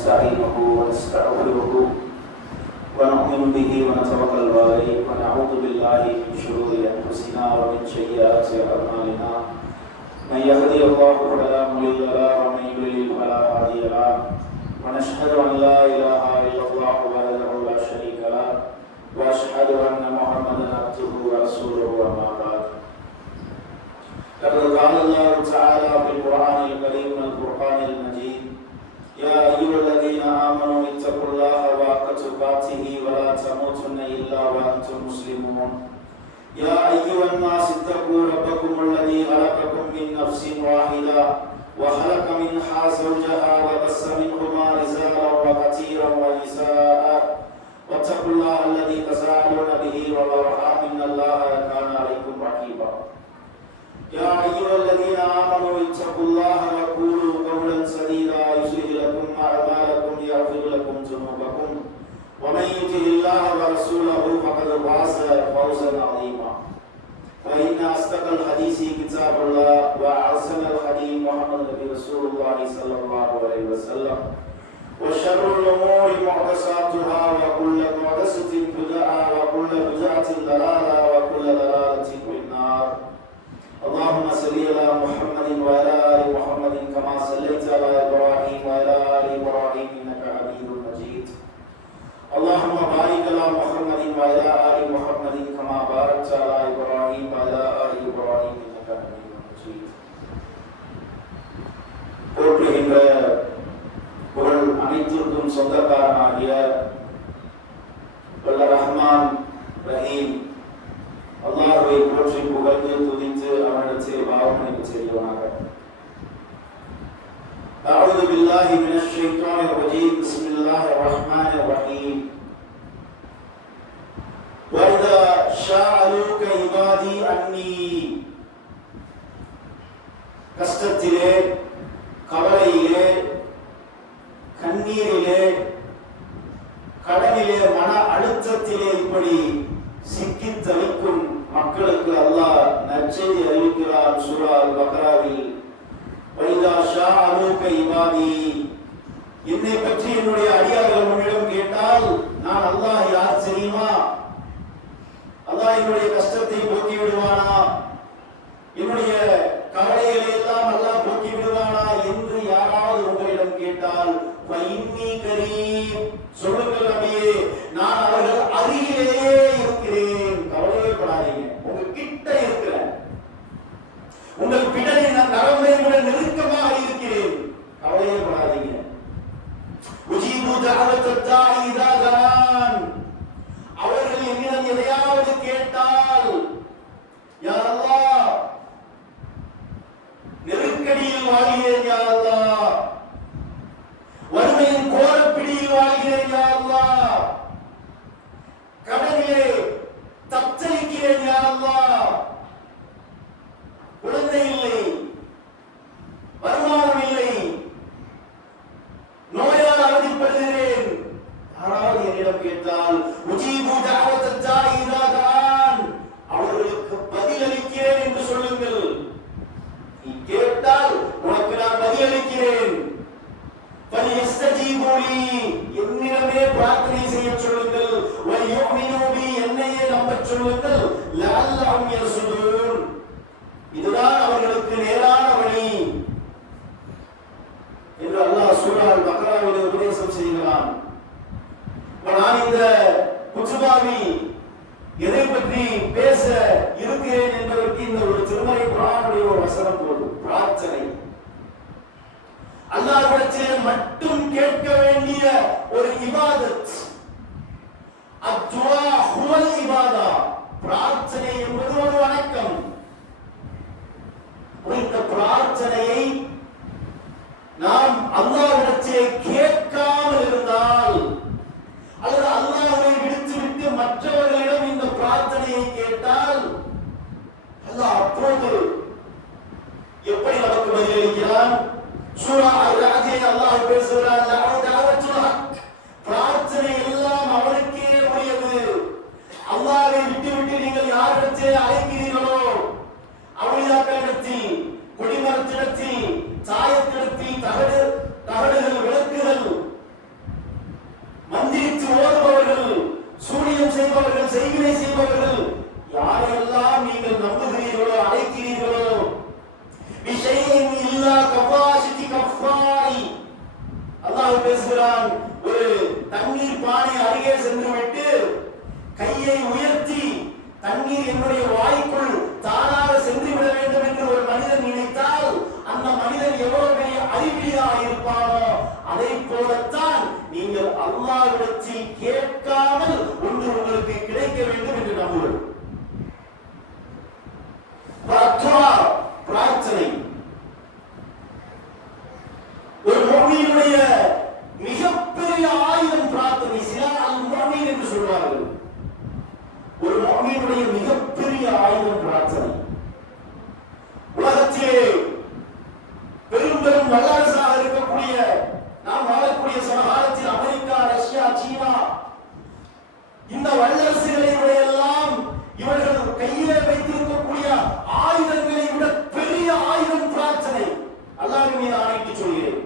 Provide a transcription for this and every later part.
نستعينه ونستغفره ونؤمن به ونتوكل عليه ونعوذ بالله من شرور انفسنا ومن سيئات اعمالنا من يهده الله فلا مضل له ومن يضلل فلا هادي له ونشهد ان لا اله الا الله وحده لا شريك له واشهد ان محمدا عبده ورسوله اما بعد لقد قال الله تعالى في القران الكريم والفرقان المجيد يا أيها الذين آمنوا اتقوا الله حق تقاته ولا تموتن إلا وأنتم مسلمون يا أيها الناس اتقوا ربكم الذي خلقكم من نفس واحدة وخلق منها زوجها وبث منهما رجالا كثيرا ونساء واتقوا الله الذي تساءلون به والأرحام إن الله كان عليكم رقيبا يا أيها الذين آمنوا اتقوا الله وقولوا قولا سديدا يصلح لكم أعمالكم يغفر لكم ذنوبكم ومن يطع الله ورسوله فقد فاز فوزا عظيما فإن أصدق الحديث كتاب الله وأحسن الحديث محمد رسول الله صلى الله عليه وسلم وشر الأمور محدثاتها وكل محدثة بدعة وكل بدعة ضلالة وكل ضلالة في النار اللهم صل على محمد وعلى ال محمد كما صليت على ابراهيم وعلى ال ابراهيم انك حميد مجيد اللهم بارك على محمد وعلى ال محمد كما باركت على ابراهيم وعلى ال ابراهيم انك حميد مجيد போற்றுகின்ற புகழ் அனைத்திற்கும் சொந்தக்காரனாகிய வல்ல ரஹ்மான் ரஹீம் அல்லாஹ்வை போற்றி புகழ்ந்து துதித்து அவனிடத்தில் பாவமன்னிப்பு செய்வானாக. அஊது பில்லாஹி மினஷ் ஷைத்தானிர் ரஜீம். பிஸ்மில்லாஹிர் ரஹ்மானிர் ரஹீம். வஇதா ஷாஅலூக இபாதி அன்னி. கஷ்டத்திலே, கவலையிலே, கண்ணீரிலே, கடனிலே, மன அழுத்தத்திலே இப்படி சிக்கி தவிக்கும் மக்களுக்கு அல்லாஹ் நற்செய்தி அறிவிக்கிறார். சூரா அல்-பக்ராவில் வைதா ஷாஅலூக இபாதி, என்னை பற்றி என்னுடைய அடியார்கள் உன்னிடம் கேட்டால் நான் அல்லாஹ் யார் தெரியுமா? அல்லாஹ் என்னுடைய கஷ்டத்தை போக்கி விடுவானா? என்னுடைய கவலைகளை எல்லாம் அல்லாஹ் போக்கி விடுவானா என்று யாராவது உங்களிடம் கேட்டால் ஃபஇன்னி கரீம், சொல்லுங்கள் நபியே, நான் அவர்கள் அருகிலேயே இருக்கிறேன். கவலைப்படாதீங்க, உங்க கிட்ட இருக்கிறேன், உங்கள் பிடலின் நரம்பை விட நெருக்கமாக இருக்கிறேன். கவலைப்படாதீங்க. உஜீபு தஅவத்தத் தாஇ இதா தஆன், அவர்கள் என்னிடம் எதையாவது கேட்டால், யா அல்லாஹ் நெருக்கடியில் வாழ்கிறேன், யா அல்லாஹ் வறுமையின் கோரப்பிடியில் வாழ்கிறேன், யா அல்லாஹ் கடனிலே தத்தளிக்கிறேன், யா அல்லாஹ் குழந்தை இல்லை, வருமானம் இல்லை, நோயால் அவதிப்படுகிறேன். யாராவது என்னிடம் கேட்டால் உஜீபு தஅவத்தத் தாஇ இதா தஆன், அவர்களுக்கு பதிலளிக்கிறேன் என்று சொல்லுங்கள். நீ கேட்டால் உனக்கு நான் பதிலளிக்கிறேன். என்னிடமே பிரார்த்தனை செய்ய சொல்லுங்கள். என்னையே நம்ப சொல்லுங்கள். லஅல்லஹும் யர்ஷுதூன், இதுதான் அவர்களுக்கு நேரான வழி என்று அல்லாஹ் சூரா அல்-பக்ராவில் உபதேசம் செய்கிறான். நான் இந்த குத்பாவில் எதை பற்றி பேச இருக்கிறேன் என்பதற்கு இந்த ஒரு திருமறை குர்ஆனுடைய ஒரு வசனம் போதும். பிரார்த்தனை, அல்லாஹ்விடத்திலே மட்டும் கேட்க வேண்டிய ஒரு இபாதத். அத்துஆ ஹுவல் இபாதா, பிரார்த்தனை என்பது ஒரு வணக்கம். இந்த பிரார்த்தனையை நாம் அல்லாஹ்விடத்திலே கேட்காமல் இருந்தால், அல்லது அல்லாஹ்வை விடுத்துவிட்டு மற்றவர்களிடம் இந்த பிரார்த்தனையை கேட்டால், அல்லாஹ் அப்போது எப்படி நமக்கு பதிலளிக்கிறான்? சூரா அல்-ரஅதில் அல்லாஹ் பேசுகிறான், லஅவத்துல் ஹக், பிரார்த்தனை எல்லாம் அவனுக்கே உரியது. அல்லாஹ்வை விட்டுவிட்டு நீங்கள் யாரிடத்தில் அழைக்கிறீர்களோ, அவுலியாக்களிடத்தில், கொடிமரத்திடத்தில், சாயத்திடத்தில், தகடுகள், விளக்குகள், அல்லாஹ் பேசுகிறான், ஒரு தண்ணீர் பானை அருகே சென்று விட்டு கையை உயர்த்தி தண்ணீர் என்னுடைய வாய்க்குள் தானாக சென்று விட வேண்டும் என்று ஒரு மனிதன் நினைத்தால் அந்த மனிதன் எவ்வளவு பெரிய அறிவிலியாக இருப்பானோ அதை போலத்தான் நீங்கள் அல்லாஹ்விடத்தில் கேட்காமல் ஒன்று உங்களுக்கு கிடைக்க வேண்டும் என்று நம்புங்கள். பிரார்த்தனை ஒரு முஃமினுடைய மிகப்பெரிய ஆயுதம் பிரார்த்தனை. சிலாஹுல் முஃமின் என்று சொல்வார்கள். ஒரு முஃமினுடைய மிகப்பெரிய ஆயுதம் பிரார்த்தனை. உலகத்திலே பெரும் பெரும் வல்லரசாக இருக்கக்கூடிய நாம் வாழக்கூடிய சமகாலத்தில் அமெரிக்கா, ரஷ்யா, சீனா இந்த வல்லரசுகளை எல்லாம் இவர்கள் கையிலே வைத்திருக்கக்கூடிய ஆயுதங்களை விட பெரிய ஆயுதம் பிரார்த்தனை. அல்லாஹ்வின் மீது ஆணையிட்டு சொல்கிறேன்,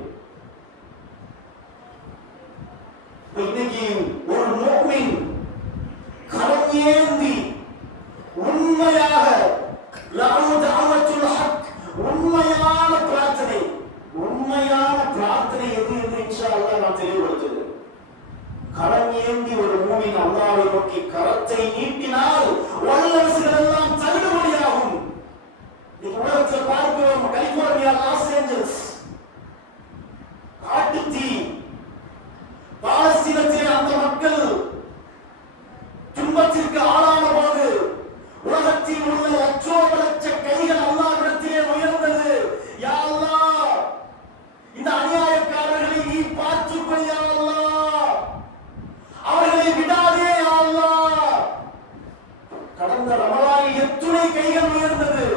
இன்னைக்கு ஒரு முஃமின் கரம் ஏந்தி உண்மையாக லஹு தஅவத்துல் ஹக், உண்மையான பிரார்த்தனை, உண்மையான பிரார்த்தனை எது என்று இன்ஷா அல்லாஹ் நான் தெளிவுபடுத்துகிறேன். கரம் ஏந்தி ஒரு முஃமின் அல்லாஹ்வை நோக்கி கரத்தை நீட்டினால் வல்லரசுகள் எல்லாம் தள்ளுபடியாகும். இந்த உலகத்தில் பார்க்கிறோம், கலிபோர்னியா, லாஸ் ஏஞ்சல்ஸ் காட்டுத்தீ, பாலஸ்தீனத்திலே அந்த மக்கள் துன்பத்திற்கு ஆளான போது உலகத்தில் உள்ள லட்சோப லட்ச கைகள் அல்லாஹ்விடத்திலே உயர்ந்தது. யா அல்லாஹ், இந்த அநியாயக்காரர்களை நீ பார்த்துக்கொள் யா அல்லாஹ், அவர்களை விடாதே யா அல்லாஹ். கடந்த ரமலானில் எத்துணை கைகள் உயர்ந்தது.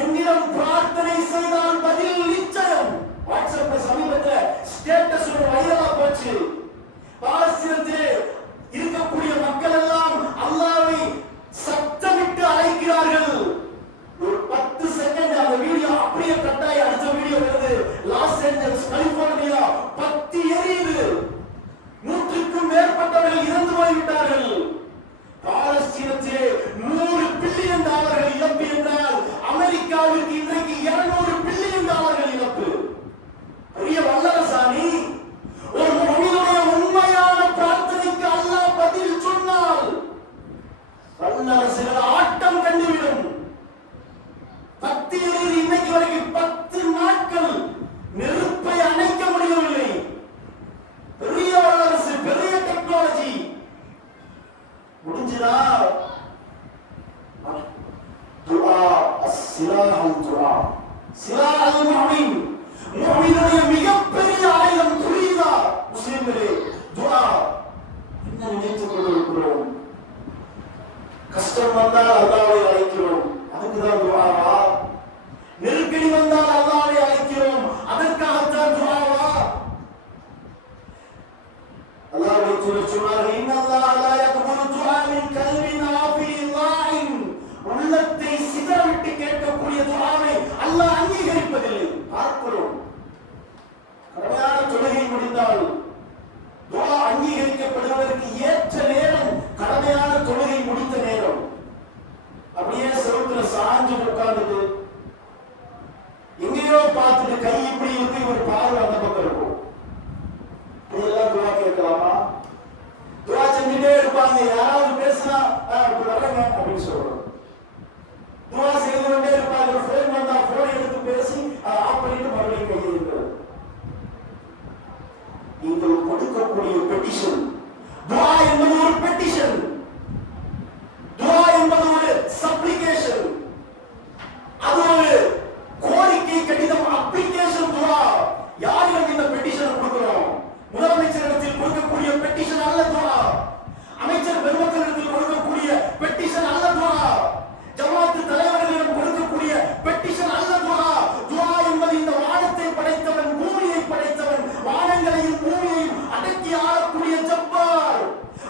என்னிடம் பிரார்த்தனை செய்தால் பதில் நிச்சயம். வாட்ஸ்அப்ல சமீபத்தில் ஸ்டேட்டஸ் வைரலா போச்சு. பாலஸ்தீனத்திலே இருக்கக்கூடிய மக்கள் எல்லாம் அல்லாஹ்வை சத்தமிட்டு அழைக்கிறார்கள். ஒரு 10 செகண்ட் அந்த வீடியோ அப்படியே கட்டாய் அடுத்த வீடியோ வருது. லாஸ் ஏஞ்சல்ஸ், கலிபோர்னியா பத்தி எரியுது. 100க்கும் மேற்பட்டவர்கள் இறந்து போய்விட்டார்கள். பாலஸ்தீனத்திலே $100 பில்லியன் இழப்பு என்றால் அமெரிக்காவிற்கு இன்றைக்கு $200 பில்லியன் இழப்பு. பெரிய வல்லரசாணி. ஒரு முஃமினுடைய உண்மையான பிரார்த்தனைக்கு அல்லாஹ் பதில் சொன்னால் வல்லரசுகள் ஆட்டம் கண்டுவிடும். பத்தியில் இன்னைக்கு வரைக்கும் 10 நாட்கள் நெருப்பை அணைக்க முடியவில்லை. பெரிய வல்லரசு, பெரிய டெக்னாலஜி முடிஞ்சதா? துஆ அஸ்ஸிலாஹுல் துஆ, சிலாஹுல் முஃமின், முஃமினுடைய மிகப்பெரிய ஆயுதம். புரியுதா முஸ்லிம்களே? துஆ. என்ன நினைத்துக் கொண்டிருக்கிறோம்? கஷ்டம் வந்தால் அல்லாஹ்வை அழைக்கிறோம், அதுக்குதான் துஆவா? நெருக்கடி வந்தால் அல்லாஹ்வை அழைக்கிறோம், அதற்காகத்தான் துஆவா? அல்லாஹ்வை சொன்னார்கள், இன்னல்லாஹ லா யக்புலு துஆ மின் கல்பின் ஆஃபின் லாயின். உள்ளத்தை சிதறவிட்டு கேட்கக்கூடிய துஆவை அல்லாஹ் அங்கீகரிப்பதில்லை. பார்க்கிறோம், கடமையான தொழுகை முடிந்தால் துஆ அங்கீகரிக்கப்படுவதற்கு ஏற்ற நேரம் கடமையான தொழுகை முடித்த நேரம். அப்படியே செவுத்துல சாஞ்சு உட்கார்ந்துட்டு எங்கேயோ பார்த்துட்டு கை இப்படி இருக்கு, ஒரு பார்வை அந்த பக்கம் இருக்கும். இதெல்லாம் துஆ கேட்கலாமா? துஆ செஞ்சுட்டே இருப்பாங்க. யாராவது பேசினா வரங்க அப்படின்னு சொல்றோம். துஆ செய்து கொண்டே இருப்பாங்க. போன் வந்தா போனை எடுத்து பேசி ஆஃப் பண்ணிட்டு மறுபடியும் கையை இருக்கிறது. நீங்கள் கொடுக்கக்கூடிய பெட்டிஷன், துஆ என்பது ஒரு பெட்டிஷன், துஆ என்பது ஒரு சப்ளிகேஷன், அது ஒரு கோரிக்கை கடிதம், அப்ளிகேஷன். துஆ யாரிடம் இந்த பெட்டிஷன் கொடுக்கிறோம்? முதலமைச்சரிடத்தில் கொடுக்கக்கூடிய பெட்டிஷன் அல்ல துஆ. அமைச்சர் பெருமக்களிடத்தில் கொடுக்கக்கூடிய பெட்டிஷன் அல்ல துஆ. ஜமாத் தலைவர்களிடம் கொடுக்கக்கூடிய பெட்டிஷன் அல்ல துஆ. துஆ என்பது இந்த வானத்தை படைத்தவன், பூமியை படைத்தவன், வானங்களையும் பூமியையும் அடக்கி ஆளக்கூடிய ஜப்பார்,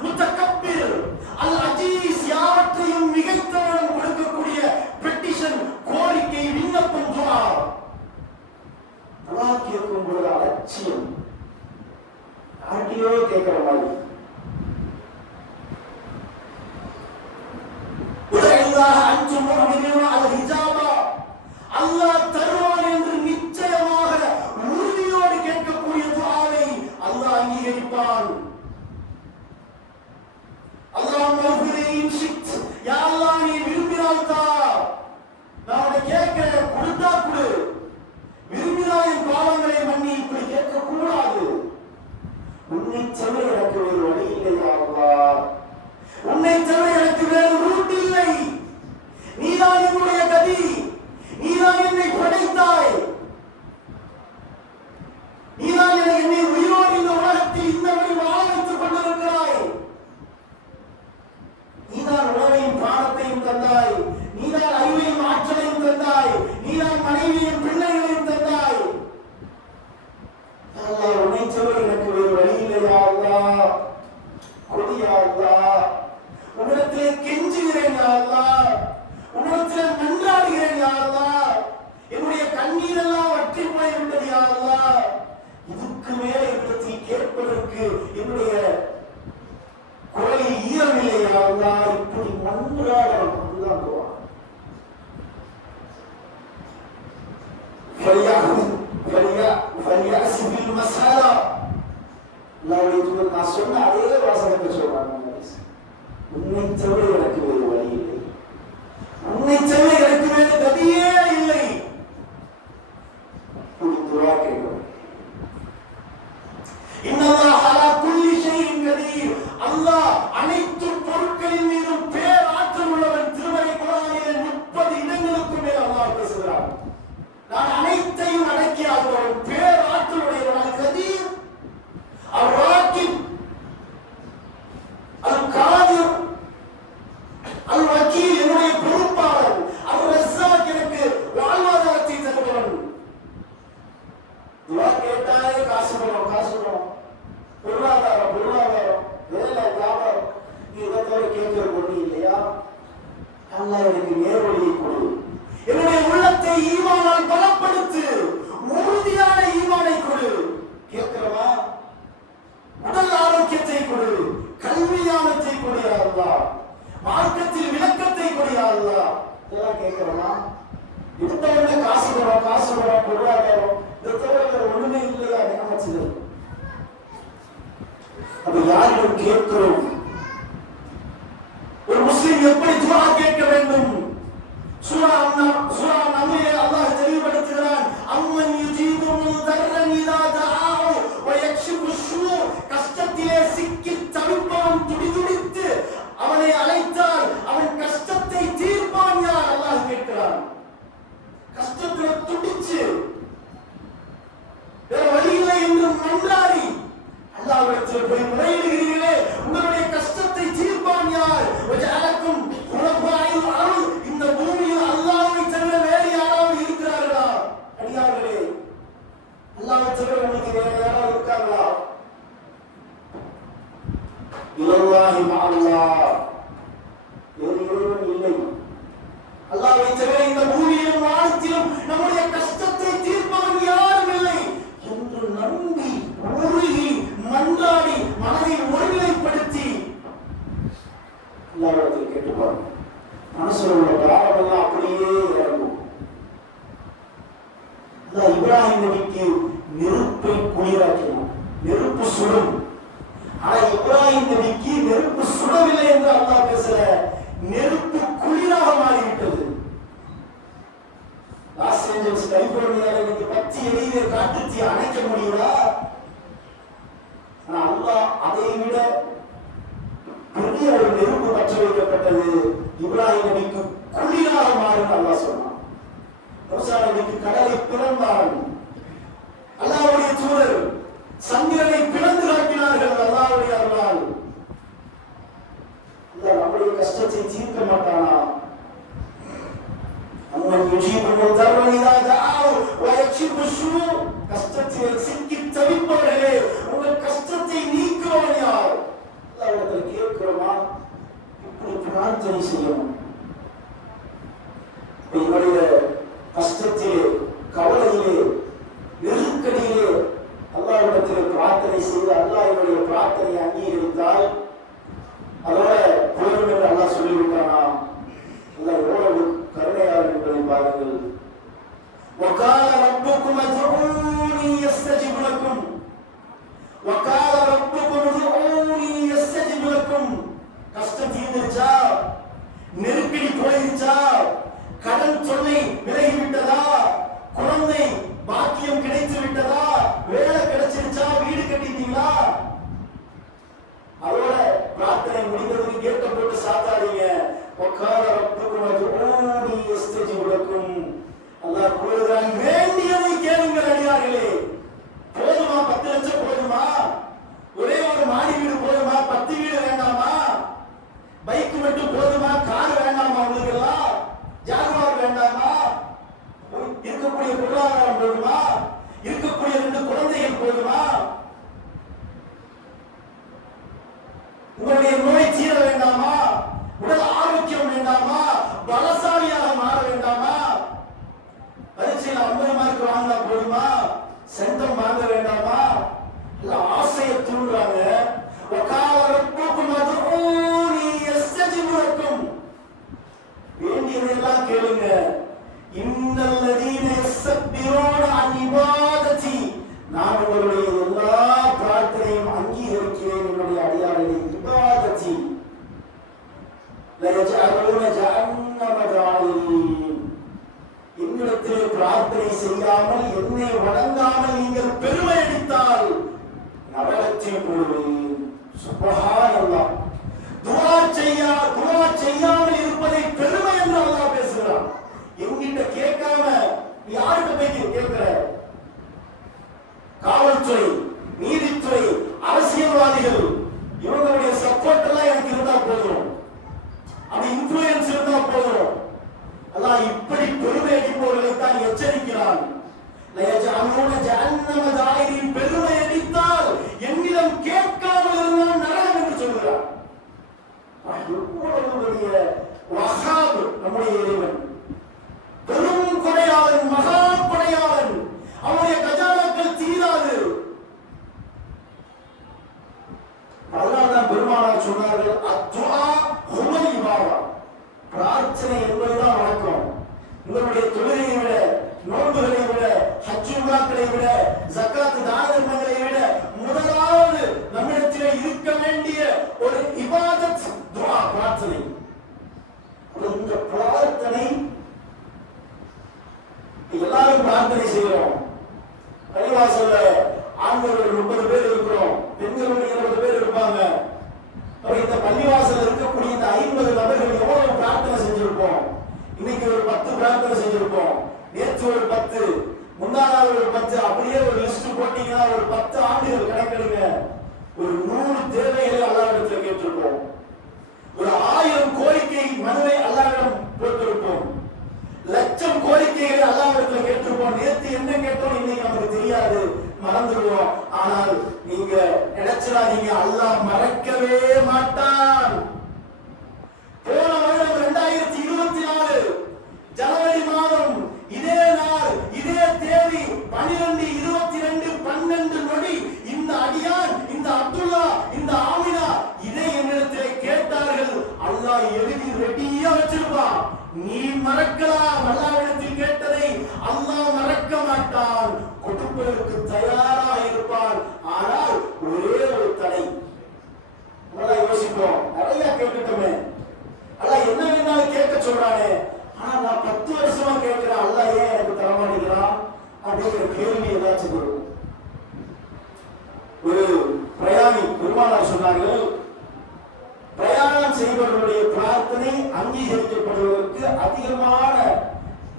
முத்தகப்பிர், அல் அஜீஸ், யாவற்றையும் மிகைத்தவன் கொடுக்கக்கூடிய பெட்டிஷன், கோரிக்கை, விண்ணப்பம் துஆ. துஆ கேட்கும் பொழுது அலட்சியம், ஆடியோ கேட்கிற மாதிரி. உலகில்லாஹ அன்தும் முஃமினூன அல் ஹிஜாபா, அல்லாஹ் தருவான் என்று நிச்சயமாக உறுதியோடு கேட்கக்கூடிய துஆவை அல்லாஹ் அங்கீகரிப்பான். யா அல்லாஹ் நீ விரும்பினால் தா, நான் உன்னை கேட்கிறேன், கொடுத்தா கொடு, விரும்பினால் என் பாவங்களை மன்னி. இப்படி கேட்க கூடாது. உன்னை தவிர எனக்கு வேறு வழி இல்லை யா அல்லாஹ், உன்னை தவிர எனக்கு வேறு ரூட் இல்லை, நீதான் என்னுடைய கதி, நீதான் என்னை படைத்தாய், நீதான் என்னை உயிரோடு இந்த உலகத்தில் இந்த வழி வாழ வைத்துக் கொண்டிருக்கிறாய், நீதான் உணவையும் பானத்தையும் தந்தாய், நீதான் அறிவையும் ஆற்றலையும் தந்தாய், நீதான் மனைவியும் பிள்ளைகளையும் தந்தாய். அல்லாஹ் உன்னை தவிர எனக்கு வேறு வழி இல்லையா அல்லாஹ், கொடியா அல்லாஹ், உன்னிடத்திலே கெஞ்சுகிறேன் யா அல்லாஹ், உன்னிடத்திலே மன்றாடுகிறேன் யா அல்லாஹ், என்னுடைய கண்ணீரெல்லாம் வற்றி போய்விட்டது யா அல்லாஹ், இதுக்கு மேலே இடத்தில் கேட்பதற்கு என்னுடைய குரலில் ஈரமில்லை யா அல்லாஹ், இப்படி மன்றாடணும். அதுதான் துஆ. நான் சொன்ன அதே வாசகத்தை சொல்றாங்க. உன்னை தவிர எனக்கு வேறு வழி இல்லை, உன்னை தவிர எனக்கு வேறு கதியே இல்லை. துஆ கேட்கிறோம். இன்னல்லாஹ் அலா குல்லி ஷைஇன் கதீர், அல்லாஹ் அனைத்து பொருட்களின் மீதும் பேராற்றல் உள்ளவன். திருமறை குர்ஆனிலே 30 இடங்களுக்கு மேல் அல்லாஹ் பேசுகிறார். நான் அனைத்தையும் அடக்கி ஆளுவன், பேராற்றல் உடையவன். கதீர், அர்-ராகிப், அல்-காதிர், அல்-வக்கீல், என்னுடைய பொறுப்பாளர், அர்-ரஸாக், எனக்கு வாழ்வாதாரத்தை தருபவன். துஆ கேட்டாலே காசு வரும், காசு வரும், பொருளாதாரம், பொருளாதாரம், வேலை, வியாபாரம். நீ இதை தவிர கேட்கிற பொண்ணு இல்லையா? அல்லாஹ் எனக்கு நேர்வழியை கொடு, என்னுடைய உள்ளத்தை ஈமானால் பலப்படுத்து, உறுதியான ஈமானை கொடு. கேட்கிறவா? உடல் ஆரோக்கியத்தை கொடு, கல்வி ஞானத்தை கொடு யா அல்லாஹ், மார்க்கத்தில் விளக்கத்தை கொடு யா அல்லாஹ். இதெல்லாம் கேட்கிறவா? எடுத்தவங்க காசு வரும், காசு வரும், பொருளாதாரம், இதை தவிர வேற ஒண்ணுமே இல்லையா? நினைச்சது. அப்ப யாரிடம் கேட்கிறோம்? ஒரு முஸ்லிம் எப்படி துஆ கேட்க வேண்டும்? சூரா நம்லிலே அல்லாஹ் தெளிவுபடுத்துகிறான். அம்மன் யுஜீபு முதர்ரன் இதா தஆஹு வ யக்ஷிஃபு ஷுர், கஷ்டத்திலே சிக்கி தவிப்பவன் துடிதுடித்து அவனை அழைத்தால் அவன் கஷ்டத்தை தீர்ப்பான் யார்? அல்லாஹ் கேட்கிறான். கஷ்டத்திலே துடிச்சு வேற வழி இல்லை என்று மன்றாடி அல்லாஹ்விடத்தில் போய் முறையிடுகிறீர்களே, உங்களுடைய கஷ்டத்தை தீர்ப்பான் யார்? வஜஅலக்கும் குலஃபாஇல் அர்த், இந்த பூமியில் அல்லாஹ்வை தவிர வேறு யாராவது இருக்கிறார்களா? அடியார்களே, அல்லாஹ்வை தவிர உங்களுக்கு வேறு யாராவது இருக்காங்களா? இலல்லாஹி மஅல்லாஹ், வேறு இறைவன் இல்லை. அல்லாஹ்வை தவிர இந்த பூமியிலும் வானத்திலும் நம்முடைய கஷ்டத்தை தீர்ப்பவன் யாரும் இல்லை என்று நம்பி உருகி மன்றாடி மனதை ஒருநிலைப்படுத்தி அல்லாஹ்விடத்தில் கேட்டுப்பாங்க. மனசுல உள்ள பாவமெல்லாம் அப்படியே இறங்கும். இப்ராஹிம் நபிக்கு நெருப்பை குளிராக்கினான், நெருப்பு சுடும். ஆனா இப்ராஹிம் நபிக்கு நெருப்பு சுடவில்லை என்று அல்லாஹ் பேசல, நெருப்பு குளிராக மாறிவிட்டது. லாஸ் ஏஞ்சல்ஸ் கலிபோர்னியாவில் இன்னைக்கு பத்தி எரியிற காட்டுத்தீ அணைக்க முடியுதா? ஆனா அல்லாஹ் அதை விட பெரிய ஒரு நெருப்பு பற்ற வைக்கப்பட்டது. இப்ராஹிம் நபிக்கு குளிராக மாறும் அல்லாஹ் சொன்னான். மூசா நபிக்கு கடலை பிளந்தார். அல்லாஹ்வுடைய தூதர் சந்திரனை பிளந்து காட்டினார்கள் அல்லாஹ்வுடைய அருளால். அல்லாஹ் நம்முடைய கஷ்டத்தை தீர்க்க மாட்டானா? அம்மன் யுஜீபு முதர்ரன் இதா தஆஹு வ யக்ஷிஃபு ஷுர், கஷ்டத்தில் சிக்கி தவிப்பவர்களே, உங்கள் கஷ்டத்தை நீக்குவான் யார்? அல்லாஹ்விடத்தில் கேட்கிறோமா? இப்படி பிரார்த்தனை செய்யணும். என்னுடைய கஷ்டத்திலே, கவலையிலே, நெருக்கடியிலே அல்லாஹ்விடத்தில் பிரார்த்தனை செய்து அல்லாஹ் என்னுடைய பிரார்த்தனையை அங்கீகரித்தால் அதோட போதும் என்று அல்லாஹ் சொல்லிவிட்டானா? அல்லாஹ் எவ்வளவு கருணையாளர் என்பதை பாருங்கள். وقال ربكم ادعوني يستجب لكم وقال ربكم ادعوني يستجب لكم. கஷ்டம் தீர்ந்துச்சா, நெருக்கடி போயிருச்சா, கடன் தொல்லை விலகிவிட்டதா, குழந்தை பாக்கியம் கிடைத்து விட்டதா, வேலை கிடைச்சிருச்சா, வீடு கட்டிட்டீங்களா? அதோட பிரார்த்தனை முடிந்ததுக்கு கேட்ட போட்டு சாத்தாதீங்க. وقال ربكم ادعوني يستجب لكم. அல்லாஹ் கூறுகிறான், வேண்டியதை கேளுங்கள் அடியார்களே. போதுமா? 10 லட்சம் போதுமா? ஒரே ஒரு மாடி வீடு போதுமா? 10 வீடு வேண்டாமா? பைக் மட்டும் போதுமா? கார் வேண்டாமா? உங்களுக்கு எல்லாம் ஜாகுவார் வேண்டாமா? இருக்கக்கூடிய பொருளாதாரம் போதுமா? இருக்கக்கூடிய 2 குழந்தைகள் போதுமா? உங்களுடைய நோய் தீர வேண்டாமா? உடல் ஆரோக்கியம் வேண்டாமா? பலசாலியாக மாற வேண்டாமா? பரீட்சையில் 50 மார்க் வாங்கினா போதுமா? சென்டம் வாங்க வேண்டாமா? இல்ல ஆசையை தூண்டுறாங்க. வேண்டியதெல்லாம் கேளுங்க. இன்னல்லதீன யஸ்தக்பிரூன அன் இபாததி, நான் உங்களுடைய எல்லா பிரார்த்தனையும் அங்கீகரிக்கிறேன். என்னுடைய அடியார்களே, இபாததி லயஜஅலூன ஜஹன்னம ஜாலின், என்னிடத்திலே பிரார்த்தனை செய்யாமல் என்னை வணங்காமல் நீங்கள் பெருமை அடித்தால் நரகத்தில் போடுவேன். சுப்ஹானல்லாஹ். துஆ செய்யாமல் இருப்பதை பெருமை என்று அல்லாஹ் பேசுகிறான். என்கிட்ட கேட்காம யார்கிட்ட போய் கேட்கிற? காவல்துறை, நீதித்துறை, அரசியல்வாதிகள், இவங்களுடைய சப்போர்ட் எல்லாம் எனக்கு இருந்தா போதும், அது இன்ஃப்ளூயன்ஸ் இருந்தா போதும். அல்லாஹ் இப்படி பெருமை அடிப்பவர்களை தான் எச்சரிக்கிறான். லயஜஅலூன ஜஹன்னம ஜாலின், பெருமை அடித்தால் என்னிடம் கேட்காமல் இருந்தால் நரகம் என்று சொல்கிறார். வஹாப் நம்முடைய இறைவன், பெரும் கொடையாளன், மகா கொடையாளன். அவனுடைய கஜானாக்கள் தீராது. அதனால்தான் பெருமானார் சொன்னார்கள், அத்துஆ ஹுவல் இபாதா, பிரார்த்தனை என்பதுதான் வணக்கம். உங்களுடைய தொழுகையை விட, நோன்புகளை விட, ஹஜ் உம்ராக்களை விட, ஜகாத் தான தர்மங்களை விட முதலாவது நம்மிடத்திலே இருக்க வேண்டிய ஒரு இபாதத் துஆ, பிரார்த்தனை. இந்த பிரார்த்தனை எல்லாரும் பிரார்த்தனை செய்கிறோம். பள்ளிவாசல்ல ஆண்கள் 30 பேர் இருக்கிறோம், பெண்கள் 20 பேர் இருப்பாங்க. இந்த பள்ளிவாசல் இருக்கக்கூடிய இந்த 50 நபர்கள் எவ்வளவு பிரார்த்தனை செஞ்சிருப்போம்? இன்னைக்கு ஒரு 10 பிரார்த்தனை செஞ்சிருப்போம், நேற்று ஒரு 10, முன்னாள் ஒரு 10, அப்படியே ஒரு லிஸ்ட் போட்டீங்கன்னா ஒரு 10 ஆண்டுகள் கணக்கெடுங்க. ஒரு 100 தேவைகளை அல்லாஹ்விடத்தில் கேட்டிருப்போம். ஒரு 1000 கோரிக்கை மனுவை அல்லாஹ்விடம் போட்டிருப்போம். லட்சம் கோரிக்கைகளை அல்லாஹ்விடத்தில் கேட்டிருப்போம். நேற்று என்ன கேட்டோம் இன்னைக்கு நமக்கு தெரியாது, மறந்துடுவோம். ஆனால் நீங்க நினைச்சிடாதீங்க, அல்லாஹ் மறக்கவே மாட்டான். போன வருடம் 2024 ஜனவரி மாதம் இதே நாள் இதே தேதி 12/22/12 நொடி இந்த அடியான், இந்த அப்துல்லா, இந்த ஆமினா இதை என்னிடத்திலே கேட்டார்கள். அல்லாஹ் எழுதி ரெடியா வச்சிருப்பான். நீ மறக்கலாம், அல்லாஹ்விடத்தில் கேட்டதை அல்லாஹ் மறக்க மாட்டான், கொடுப்பதற்கு தயாரா இருப்பான். ஆனால் ஒரே ஒரு தடை. நல்லா யோசிப்போம், நிறைய கேட்டுட்டோமே, அல்லாஹ் என்ன வேணாலும் கேட்க சொல்றானே, ஆனா நான் 10 வருஷமா கேட்கிறேன், அல்லாஹ் ஏன் எனக்கு தர மாட்டேங்கிறான் அப்படிங்கிற கேள்வி ஏதாச்சும் வரும். ஒரு பிரயாணி பெருமானார் சொன்னார்கள், பிரயாணம் செய்பவர்களுடைய பிரார்த்தனை அங்கீகரிக்கப்படுவதற்கு அதிகமான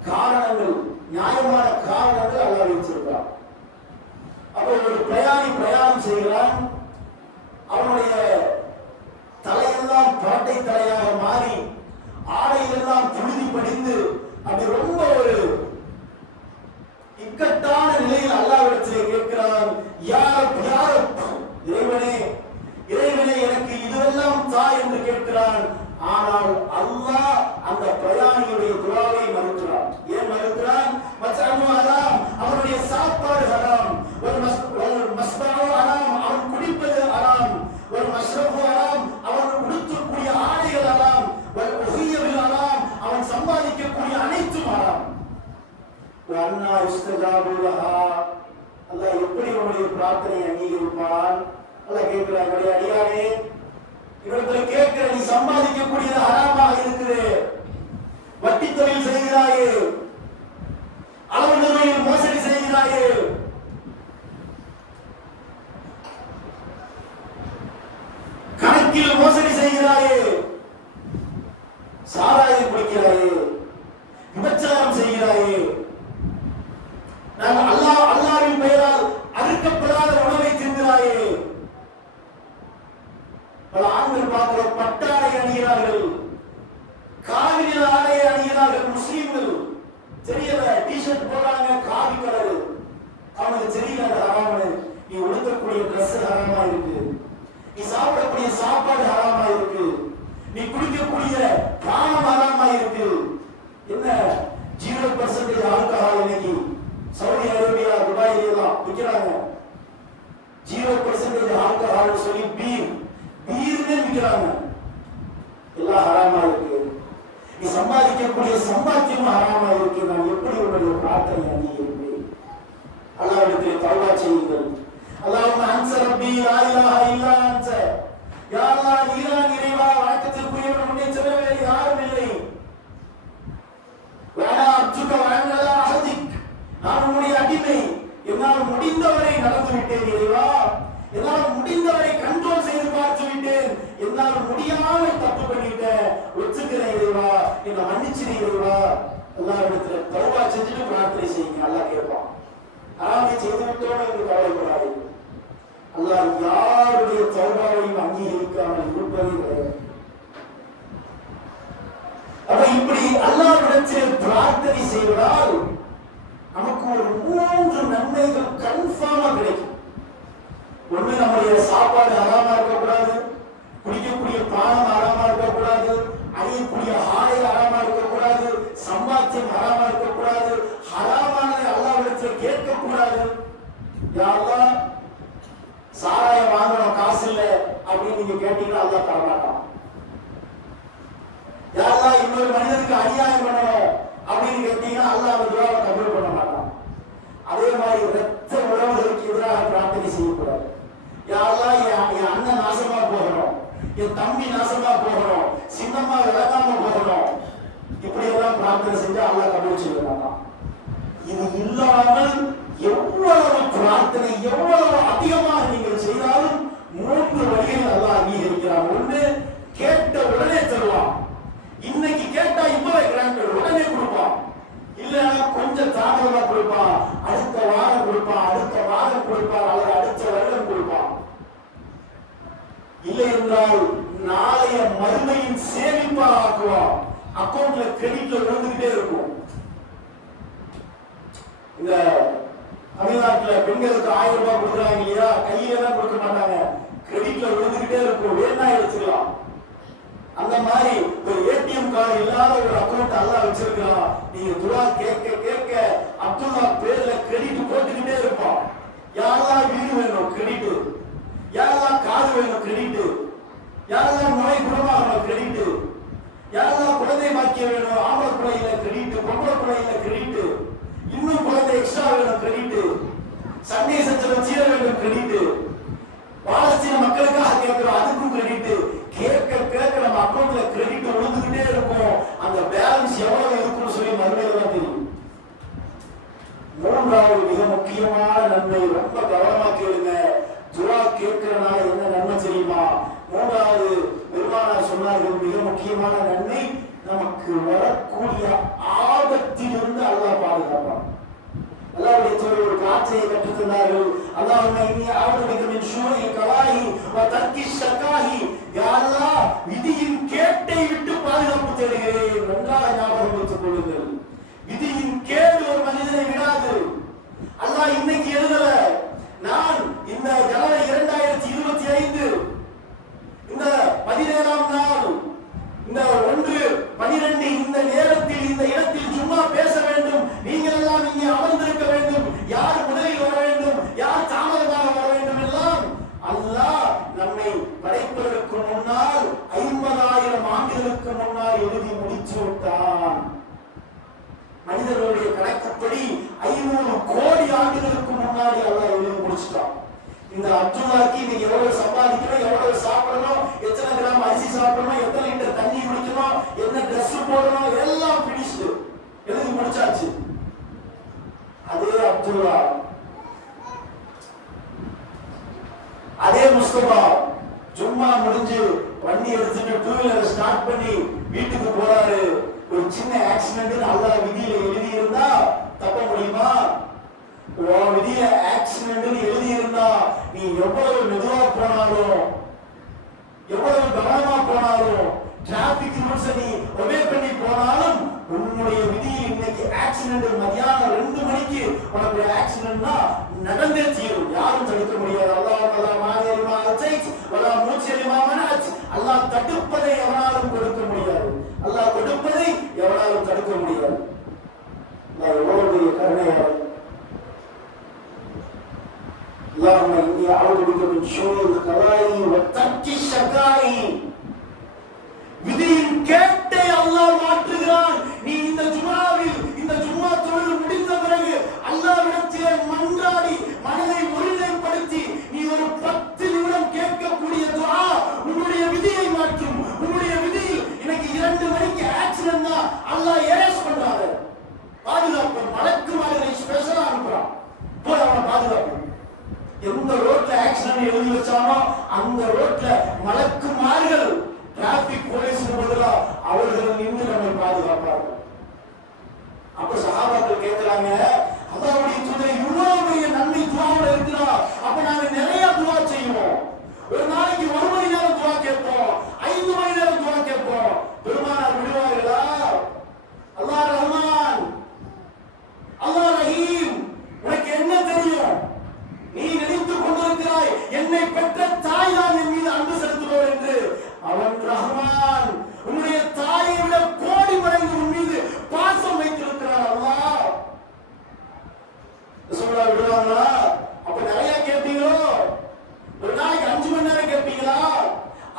காரணங்கள், நியாயமான காரணங்கள் அல்லாஹ் வைத்திருக்கிறார். அப்போ ஒரு பிரயாணி பிரயாணம் செய்கிறான், அவனுடைய தலையெல்லாம் பாட்டை தலையாக மாறி ஆடையெல்லாம் புழுதி படிந்து அப்படி ரொம்ப ஒரு இக்கட்டான நிலையில் அல்லாஹ்விடத்திலே கேட்கிறான், இறைவனே இறைவனே எனக்கு இதுவெல்லாம் தா என்று கேட்கிறான். ஆனால் அல்லாஹ் அந்த பிரயாணியுடைய துஆவை மறுக்கிறான். ஏன் மறுக்கிறான்? மச்சானு ஹராம், அவனுடைய சாப்பாடு ஹராம், ஒரு மஸ்பஹு ஹராம், அவன் குடிப்பது ஹராம், ஒரு மஷ்ரபு ஹராம், அவன் உடுத்தக்கூடிய ஆடைகள் ஹராம், ஒரு உஹியவில் ஹராம், அவன் சம்பாதிக்கக்கூடிய அனைத்தும் ஹராம். அண்ணா இஸ்தஜாபுலஹா, அல்லாஹ் எப்படி உங்களுடைய பிரார்த்தனை அங்கீகரிப்பான்? அல்லாஹ் கேட்கிறான், அடியானே இவர்களை கேட்கிற நீ சம்பாதிக்கக்கூடியது ஹராமாக இருக்குது, வட்டி தொழில் செய்கிறாயே, அளவு நிர்ணயம் மோசடி செய்கிறாயே, கணக்கில் மோசடி செய்கிறாயே, சாராயம் குடிக்கிறாயே, விபச்சாரம் செய்கிறாயே, அல்லாஹ்வின் பெயரால் அறுக்கப்படாத உணவை தின்கிறாயே. பல ஆண்கள் பார்க்கிற பட்டாடை அணிகிறார்கள், காவி ஆடையை அணிகிறார்கள். முஸ்லீம்கள் தெரியல, டிஷர்ட் போடுறாங்க காவி கலர், அவனுக்கு தெரியல ஹராமு. நீ உடுக்கக்கூடிய ட்ரெஸ் ஹராமா இருக்கு, நீ சாப்பிடக்கூடிய சாப்பாடு ஹராமா இருக்கு, நீ குடிக்கக்கூடிய பானம் ஹராமா இருக்கு. என்ன 0% ஆல்கஹால் இன்னைக்கு சவுதி அரேபியா துபாயில எல்லாம் விற்கிறாங்க. 0% ஆல்கஹால் சொல்லி பீர்னே விற்கிறாங்க. எல்லாம் ஹராமா இருக்கு. நீ சம்பாதிக்கக்கூடிய சம்பாத்தியமும் ஹராமா இருக்கு. நான் எப்படி உங்களுடைய பிரார்த்தனை அங்கீகரிப்பேன்? அல்லாஹ்விடத்தில் தௌபா செய்யுங்கள். அல்லாஹும்ம அன்ஸ ரப்பி லா இலாஹா இல்லா அன்ஸ, யா அல்லாஹ் நீதான் இறைவா, வணக்கத்திற்குரியவன் உன்னை தவிர வேறு யாரும் இல்லை. வஅனா அப்துக வஅனா அஹதிக், நான் உன்னுடைய அடிமை, என்னால் முடிந்தவரை நடந்து விட்டேன் இறைவா, என்னால் முடிந்தவரை கண்ட்ரோல் செய்து பார்த்து விட்டேன், என்னால் முடியாமல் தப்பு பண்ணிட்டேன், ஒத்துக்கிறேன் இறைவா, என்னை மன்னிச்சிரு இறைவா. அல்லாஹ்விடத்துல தௌபா செஞ்சுட்டு பிரார்த்தனை செய்யுங்க. அல்லாஹ் கேட்பான். ஆராய்ச்சி செய்து விட்டோம் என்று கவலைப்படாது. அல்லாஹ் யாருடைய தௌபாவையும் அங்கீகரிக்காமல் இருப்பதே கிடையாது. அப்ப இப்படி அல்லாஹ்விடத்தில் பிரார்த்தனை செய்வதால் நமக்கு ஒரு 3 நன்மைகள் கன்ஃபார்மா கிடைக்கும். ஒண்ணு, நம்முடைய சாப்பாடு ஹராமா இருக்கக்கூடாது, குடிக்கக்கூடிய பானம் ஹராமா இருக்கக்கூடாது, அணியக்கூடிய ஆடை ஹராமா இருக்கக்கூடாது, சம்பாத்தியம் ஹராமா இருக்கக்கூடாது, ஹராமானதை அல்லாஹ்விடத்தில் கேட்கக்கூடாது. யா அல்லாஹ், சாராயம் வாங்கணும் காசு இல்ல அப்படின்னு நீங்க கேட்டீங்கன்னா அல்லாஹ் தரமாட்டான். யா அல்லாஹ், இன்னொரு மனிதனுக்கு அநியாயம் பண்ணணும் அப்படின்னு கேட்டீங்கன்னா அல்லாஹ் அந்த துஆவை கபூல் பண்ண மாட்டான். அதே மாதிரி இரத்த உறவுகளுக்கு எதிராக பிரார்த்தனை செய்யக்கூடாது. யா அல்லாஹ், என் அண்ணன் நாசமா போகணும், என் தம்பி நாசமா போகணும், சின்னம்மா விளக்காம போகணும், இப்படி எல்லாம் பிரார்த்தனை செஞ்சா அல்லாஹ் கபூல் செய்ய மாட்டான். இது இல்லாமல் எவ்வளவு பிரார்த்தனை எவ்வளவு அதிகமாக நீங்கள் செய்தாலும் 3 வழிகள் அல்லாஹ் அங்கீகரிக்கிறான். ஒண்ணு, கேட்ட உடனே தருவான். இன்னைக்கு கேட்டா இப்பவே கிராண்டட் உடனே கொடுப்பான். இல்லைன்னா கொஞ்சம் தாமதமா கொடுப்பான், அடுத்த வாரம் கொடுப்பான், அடுத்த மாதம் கொடுப்பான், அல்லது அடுத்த வருடம் கொடுப்பான். இல்லை என்றால் நாளைய மறுமையின் சேமிப்பா ஆக்குவான். அக்கௌண்ட்ல கிரெடிட்ல விழுந்துகிட்டே இருக்கும். இந்த தமிழ்நாட்டுல பெண்களுக்கு 1000 ரூபாய் கொடுக்குறாங்க இல்லையா, கையில தான் கொடுக்க மாட்டாங்க, கிரெடிட்ல விழுந்துகிட்டே இருக்கும், வேணா எடுத்துக்கலாம். அந்த மாதிரி ஒரு ஏடிஎம் கார்டு இல்லாத ஒரு அக்கௌண்ட் அல்லாஹ் வச்சிருக்கான். நீங்க துஆ கேட்க கேட்க அப்துல்லா பேர்ல கிரெடிட் போட்டுக்கிட்டே இருப்பான். யாரெல்லாம் வீடு வேணும் கிரெடிட், யாரெல்லாம் காது வேணும் கிரெடிட், யாரெல்லாம் நோய் குணமாகணும் கிரெடிட், யாரெல்லாம் குழந்தை பாக்கியம் வேணும், ஆம்பளை குழந்தையில கிரெடிட், பொம்பளை குழந்தையில கிரெடிட், இன்னும் குழந்தை எக்ஸ்ட்ரா வேணும் கிரெடிட், சண்டை சச்சரவு சீர வேண்டும் கிரெடிட், பாலஸ்தீன மக்களுக்காக கேட்கிறோம் அதுக்கும் கிரெடிட். கேட்க கேட்க நம்ம அக்கௌண்ட்ல கிரெடிட் விழுந்துகிட்டே இருக்கும். அந்த பேலன்ஸ் எவ்வளவு இருக்குன்னு சொல்லி மறுமையில தான் தெரியும். 3வது மிக முக்கியமான நன்மை, ரொம்ப கவனமா கேளுங்க. துஆ கேட்கிறனால என்ன நன்மை தெரியுமா? 3வது பெருமானார் சொன்னார்கள், மிக முக்கியமான நன்மை, நமக்கு வரக்கூடிய ஆபத்திலிருந்து அல்லாஹ் பாதுகாப்பான். அல்லாஹ்வுடைய தூதர் ஒரு பிரார்த்தனையை கற்றுத் தந்தார்கள். அல்லாஹும்ம இன்னி அஊது பிக மின் ஷுரி கலாஹி வ தர்கி ஷகாஹி. யா அல்லாஹ், விதியின் கேட்டை விட்டு பாதுகாப்பு தேடுகிறேன். நன்றாக ஞாபகம் வைத்துக் கொள்ளுங்கள். விதியின் கேடு ஒரு மனிதனை விடாது. அல்லாஹ் இன்னைக்கு எழுதல, நான் இந்த ஜனவரி 2025 இந்த 17ஆம் நாள் இந்த 1/12 இந்த நேரத்தில் இந்த இடத்தில் சும்மா பேச வேண்டும், நீங்கள் எல்லாம் இங்கே அமர்ந்திருக்க வேண்டும், யார் முதலில் வர வேண்டும், யார் தாமதமாக வர வேண்டும் எல்லாம் அல்லாஹ் நம்மை படைப்பதற்கு முன்னால் 50,000 ஆண்டுகளுக்கு முன்னால் எழுதி முடிச்சு விட்டான். மனித மனிதர்களுடைய கணக்குப்படி 500 கோடி ஆண்டுகளுக்கு முன்னாடி அல்லாஹ் எழுதி முடிச்சிட்டான். இந்த அப்துல்லாக்கு இன்னைக்கு எவ்வளவு சம்பாதிக்கணும், எவ்வளவு சாப்பிடணும், எத்தனை கிராம் அரிசி சாப்பிடணும், எத்தனை லிட்டர் தண்ணி குடிக்கணும், என்ன ட்ரெஸ் போடணும், எல்லாம் பினிஷ்டு எழுதி முடிச்சாச்சு. அதே அப்துல்லா, அதே முஸ்தபா ஜும்மா முடிஞ்சு வண்டி எடுத்துட்டு 2 வீலர் ஸ்டார்ட் பண்ணி வீட்டுக்கு போறாரு. ஒரு சின்ன ஆக்சிடென்ட் அல்லாஹ் விதியில எழுதி இருந்தா தப்ப முடியுமா? விதியில ஆக்சிடென்ட் எழுதி இருந்தா நீ எவ்வளவு மெதுவா போனாலும், எவ்வளவு கவனமா போனாலும், டிராபிக் ரூல்ஸ் நீ ஒபே பண்ணி போனாலும், உன்னுடைய விதியில் இன்னைக்கு ஆக்சிடென்ட் மதியானம் 2 மணிக்கு உனக்கு ஆக்சிடென்ட்னா நடந்தே தீரும். யாரும் தடுக்க முடியாது. அல்லாஹ் தடுப்பதை எவனாலும் கொடுக்க முடியாது. அல்லாஹ் கொடுப்பதை எவனாலும் தடுக்க முடியாது. எவ்வளவு பெரிய கருணையாளர். اللهم إني أعوذ بك من شر القضاء وترك الشقاء. விதியின் கேட்டை அல்லாஹ் மாற்றுகிறான். நீ இந்த ஜும்ஆவில் இந்த ஜும்ஆ தொழுகை முடிந்த பிறகு அல்லாஹ்விடத்திலே மன்றாடி மனதை ஒருநிலைப்படுத்தி நீ ஒரு 10 நிமிடம் கேட்கக்கூடிய துஆ உன்னுடைய விதியை மாற்றும். உன்னுடைய விதியில் இன்னைக்கு 2 மணிக்கு ஆக்சிடென்ட்னா அல்லாஹ் எரேஸ் பண்றாரு. பாதுகாப்பு மலக்குமார்களை ஸ்பெஷலா அனுப்புறான். போய் அவனை பாதுகாப்பு. எந்த ரோட்ல ஆக்சிடென்ட் எழுதி வச்சானோ அந்த ரோட்ல மலக்குமார்கள் டிராபிக் போலீஸ்க்கு பதிலா அவர்கள் நின்று நம்மை பாதுகாப்பார்கள். அப்ப சஹாபாக்கள் கேட்கிறாங்க, அல்லாஹ்வுடைய தூதரே இவ்வளவு பெரிய நன்மை துஆவுல இருக்குதா? அப்ப நாங்க நிறைய துஆ செய்வோம். ஒரு நாளைக்கு 1 மணி நேரம் துஆ கேட்போம், 5 மணி நேரம் துஆ கேட்போம். பெருமானார் விடுவார்களா? அல்லாஹ் ரஹ்மான், அல்லாஹ் ரஹீம், உனக்கு என்ன தெரியும்? நீ நினைத்துக் கொண்டிருக்கிறாய் என்னை பெற்ற தாய் தான் என் மீது அன்பு செலுத்துவோர் என்று. அவன் ரஹ்மான், உன்னுடைய தாயை விட கோடி மடங்கு உன் மீது பாசம் வைத்திருக்கிறான் அல்லாஹ். சொல்ல விடுவாங்களா? அப்ப நிறைய கேட்பீங்களோ? ஒரு நாளைக்கு 5 மணி நேரம் கேட்பீங்களா?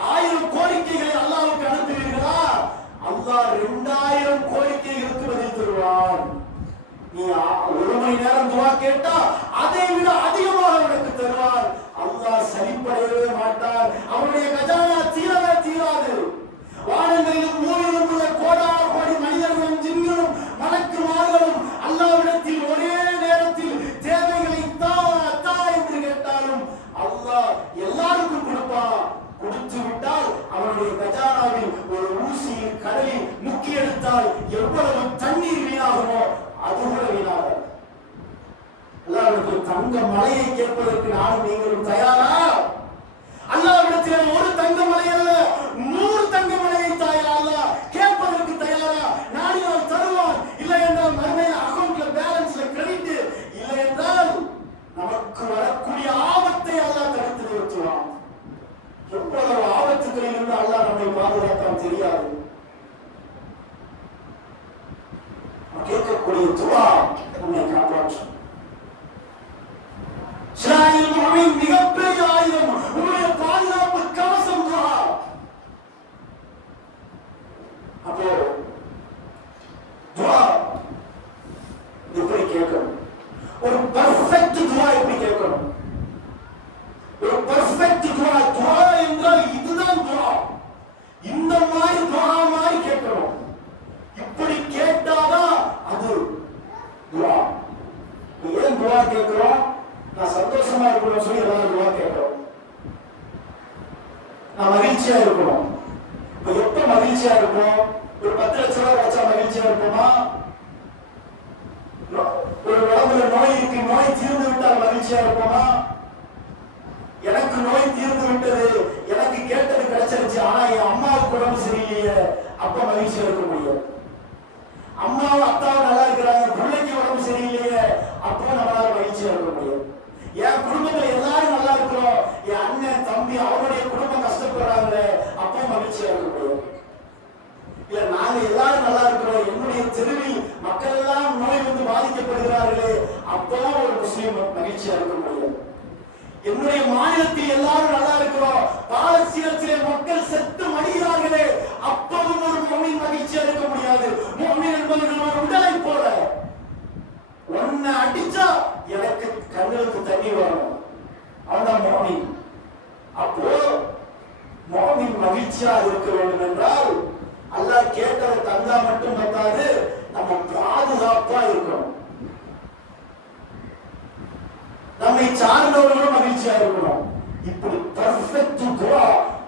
1000 கோரிக்கைகளை அல்லாஹ்வுக்கு அனுப்புவீர்களா? அல்லாஹ் 2000 கோரிக்கைகளுக்கு பதில் தருவான். நீ 1 மணி நேரம் துஆ கேட்டா அதை விட அதிகமாக உனக்கு தருவார். அல்லாஹ் சலிப்படையவே மாட்டார். அவருடைய கஜானா தீரவே தீராது. வானங்களிலும் பூமியிலும் உள்ள கோடான கோடி மனிதர்களும் ஜின்களும் மலக்குமார்களும் அல்லாஹ்விடத்தில் ஒரே நேரத்தில் தேவைகளை தா என்று கேட்டாலும் அல்லாஹ் எல்லாருக்கும் கொடுப்பான். கொடுத்து விட்டால் அவருடைய கஜானாவில் ஒரு ஊசியில் கடலில் முக்கி எடுத்தால் எவ்வளவு தண்ணீர் வீணாகுமோ அதுபோல வீணாக. அல்லாஹ்வுக்கு தங்க மலையை கேட்பதற்கு நானும் நீங்களும் தயாரா? அல்லாஹ்விடத்தில் ஒரு தங்க மலை அல்ல 100 தங்க மலையை தாயா அல்லாஹ் கேட்பதற்கு தயாரா? நாடினால் தருவான். இல்லை என்றால் மறுமையில் அக்கவுண்ட்ல பேலன்ஸ்ல கிரெடிட் இல்லை என்றால் நமக்கு வரக்கூடிய ஆபத்தை அல்லாஹ் தடுத்து நிறுத்துவான். எவ்வளவு ஆபத்துகளில் இருந்து அல்லாஹ் நம்மை பாதுகாத்தான் தெரியாது. கேட்கக்கூடிய துஆ நம்மை காப்பாற்றும். இஸ்லாமிய முஃமின் மிகப்பெரிய ஆயுதம், உங்களுடைய பாதுகாப்பு கவசம் துஆ. அப்போ துஆ எப்படி கேட்கணும்? ஒரு பெர்ஃபெக்ட் துஆ எப்படி கேட்கணும்? ஒரு பெர்ஃபெக்ட் துஆ. துஆ என்றால் இதுதான் துஆ. இந்த மாதிரி துஆ மாதிரி கேட்கணும். இப்படி கேட்டாதான் அது துஆ. ஏன் துஆ கேட்கிறோம்? நான் சந்தோஷமா இருக்கணும்னு சொல்லி எல்லாரும் துஆ கேட்கிறோம். நான் மகிழ்ச்சியா இருக்கணும். இப்ப எப்ப மகிழ்ச்சியா இருப்போம்? ஒரு 10 லட்சம் ரூபாய் வச்சா மகிழ்ச்சியா இருப்போமா? ஒரு உடம்புல நோய் இருக்கு, நோய் தீர்ந்து விட்டால் மகிழ்ச்சியா இருப்போமா? எனக்கு நோய் தீர்ந்து விட்டது, எனக்கு கேட்டது கிடைச்சிருச்சு, ஆனா என் அம்மாவுக்கு உடம்பு சரியில்லையே, அப்ப மகிழ்ச்சியா இருக்க முடியும். அம்மாவும் அத்தாவும் நல்லா இருக்கிறாங்க, பிள்ளைக்கு உடம்பு சரியில்லையே, அப்போ நம்மளால மகிழ்ச்சியா இருக்க முடியும். என் குடும்பத்துல எல்லாரும் நல்லா இருக்கிறோம், என் அண்ணன் தம்பி அவருடைய குடும்பம் கஷ்டப்படுறாங்களே, அப்போ மகிழ்ச்சியா இருக்க முடியும். இல்ல நாங்க எல்லாரும் நல்லா இருக்கிறோம், என்னுடைய தெருவில் மக்கள் எல்லாம் நோய் வந்து பாதிக்கப்படுகிறார்களே, அப்போ ஒரு முஸ்லீம் மகிழ்ச்சியா இருக்க முடியும். என்னுடைய மாநிலத்தில் எல்லாரும் நல்லா இருக்கிறோம், பாலஸ்தீனத்திலே மக்கள் செத்து மடிகிறார்களே, அப்பவும் ஒரு முஃமின் மகிழ்ச்சியா இருக்க முடியாது. முஃமின் என்பவர்கள் ஒரு உடலை போல ஒன்ன அடிச்சா எனக்கு கண்ணுக்கு தண்ணி வரணும், அவன் மோமின். அப்போ மோமின் மகிழ்ச்சியா இருக்க வேண்டும் என்றால் அல்லாஹ் கேட்டதை தந்தா மட்டும் பத்தாது, நம்ம பாதுகாப்பா இருக்கணும். நம்மை சார்ந்தவர்களும் மகிழ்ச்சியா இருக்கணும். இப்படி பர்ஃபெக்ட் துஆ